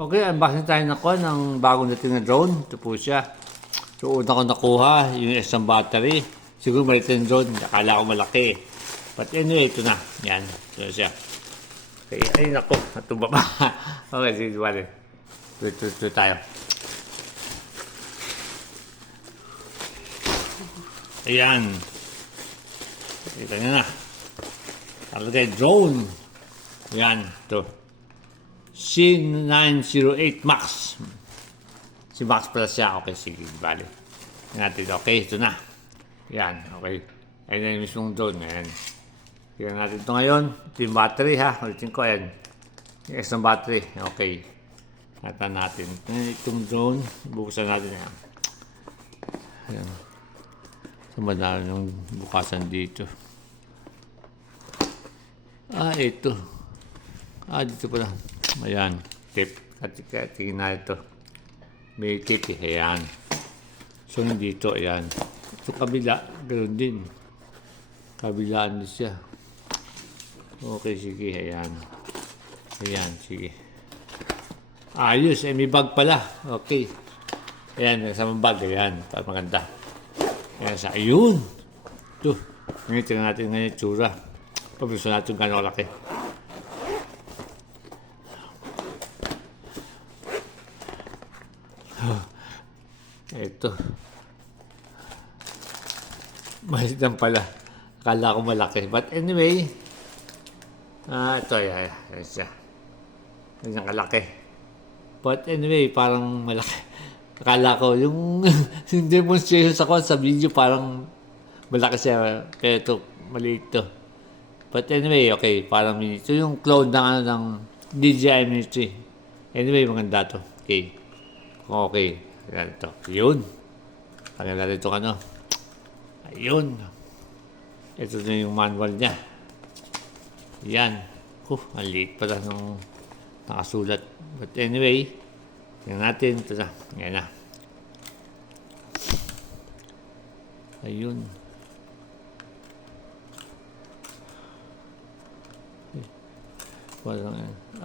Okay, unboxing tayo ng bagong dating na drone. Ito po siya. So, una ko nakuha yung isang battery. Siguro maliit yung drone. Akala ko malaki. But anyway, ito na. Yan. Ito siya. Okay, ay nako. Natumba pa. Okay, sige, bale. Ito tayo. Ayan. Ito na. Talagay drone. Ayan. Ito. C908 Max. Si Max pala siya. Okay, sige. Bale. Natin. Okay, ito na. Yan. Okay. Ayan na yung mismong drone. Ayan. Tignan natin ito ngayon. Ito yung battery ha. Ulitin ko. Ayan. Yung extra battery. Okay. Natan natin. Itong drone. Buksan natin. Ayan. Ayan. Saan na yung bukasan dito? Ito. Dito pala. Ayan, tip. Tingin na ito. May tip eh. Ayan. So, nandito. Ayan. Ito kabila. Ganoon din. Kabilaan din siya. Okay, sige. Ayan. Ayan, sige. Ayos. May bag pala. Okay. Ayan, kasama bag. Ayan. Para maganda. Ayan sa ayun. Ito. Ngayon, tingnan natin ngayon yung tsura. Pabilis natin gano'ng laki. Ito. Maliit lang pala. Akala ko malaki. But anyway, ito. Ayan siya. Ganyan kalaki. But anyway, parang malaki. Akala ko, yung demonstration sa video, parang malaki siya. Kaya ito, maliit ito. But anyway, okay, parang mini. Ito yung clone ng DJI Mini 3. Anyway, maganda to. Okay. Okay. Ayan ito. Yun. Kaya natin ito ano. Ayun. Ito na yung manual niya. Yan. Ang liit pala nung nakasulat. But anyway, tingnan natin. Ito na. Yan na. Ayun.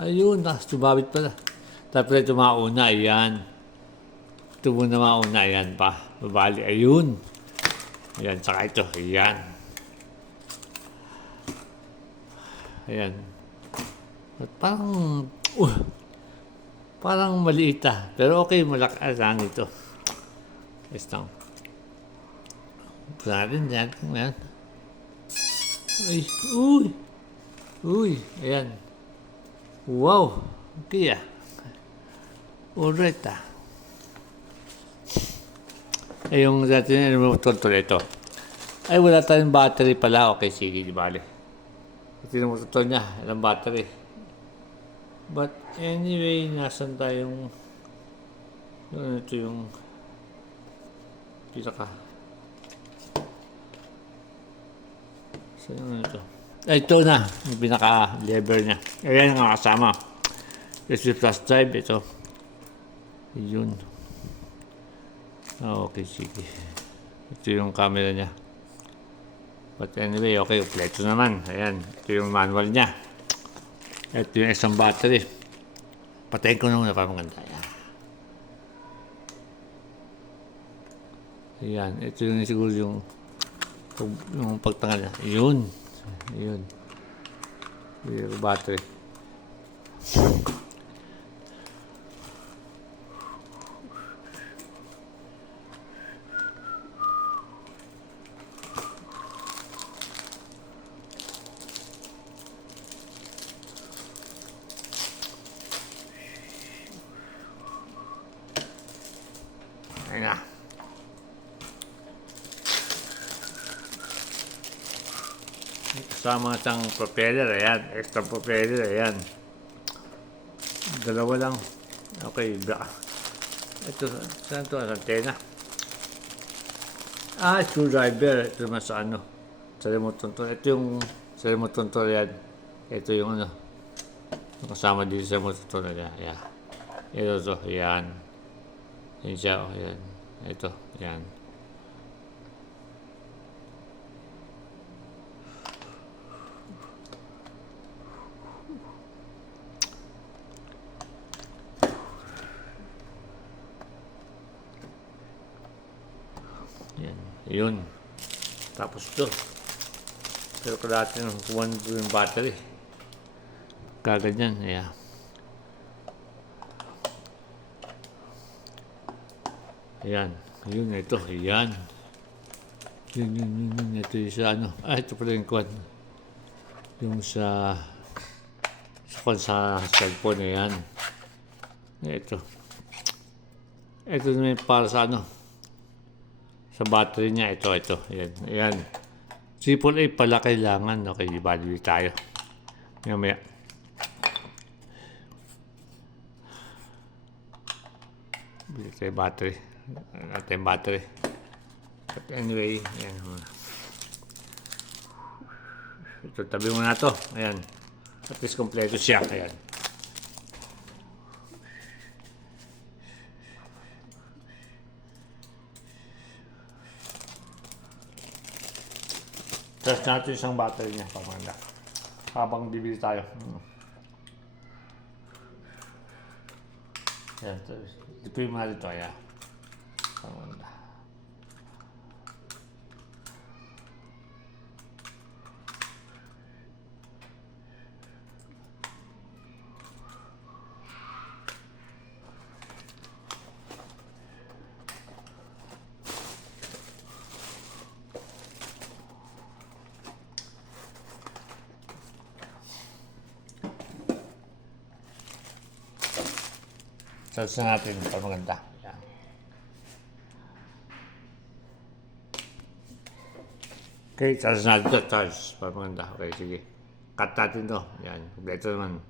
Ayun. Sumabit pala. Tapos ito mauna. Ayan. Ito muna mauna. Ayan pa. Babali. Ayun. Ayan. Saka ito. Ayan. Ayan. At parang maliit ah. Pero okay. Malaki. Ayan ito. Yes lang. Pula natin dyan. Ayan. Ay. Uy. Uy. Ayan. Wow. Okay ah. Alright ah. Yung dati na remote control ito. Ay wala tayong battery pala. Okay sige di bale. Ito yung remote control niya. Ilang battery. But anyway, nasan tayong ito yung pinaka saan yung ito? Ito na. Yung pinaka lever niya. Ayan yung kasama. USB flash drive. Ito. Yun. Okay, sige. Ito yung camera niya. But anyway, okay. Kompleto naman. Ayan. Ito yung manual niya. Ito yung isang battery. Patayin ko nung napamaganda. Ayan. Ito yung siguro yung pagtangal niya. Yun. Yun. Yung battery. Ayan na. Kasama siyang propeller. Ayan. Extra propeller. Ayan. Dalawa lang. Okay. Ito. Saan ito? Antena. Screwdriver. Ito naman sa ano. Sa remote control. Ito yung sa remote control. Yan. Ito yung ano. Kasama dito sa remote control. Ayan. Ito. Ayan. Yan siya. Ayan. Ito. Ayan. Yun. Tapos to. Pero kalahati ng kuwan yung battery. Kaganyan. Yeah. Ayan. Yun, ito. Ayan. Yun. Ito yung sa ano. Ito pala yung kuwan. Yung sa cellphone. Ayan. Ito. Ito naman para sa ano. Sa battery niya. Ito. Ayan. AAA pala kailangan. Okay, i-value tayo. Maya. Bili tayo battery. Natin battery. But anyway, ayan. Ito, tabi mo na to. Ayan. At least kompleto siya. Ayan. Test natin isang battery niya. Pamanda. Habang bibili tayo. Ayan. Dipin mo natin ito. Ayan. Pamanda. Charge na natin para maganda. Yan. Okay, charge natin ito. Charge para maganda. Okay, sige. Cut natin ito. Yan. Kompleto naman.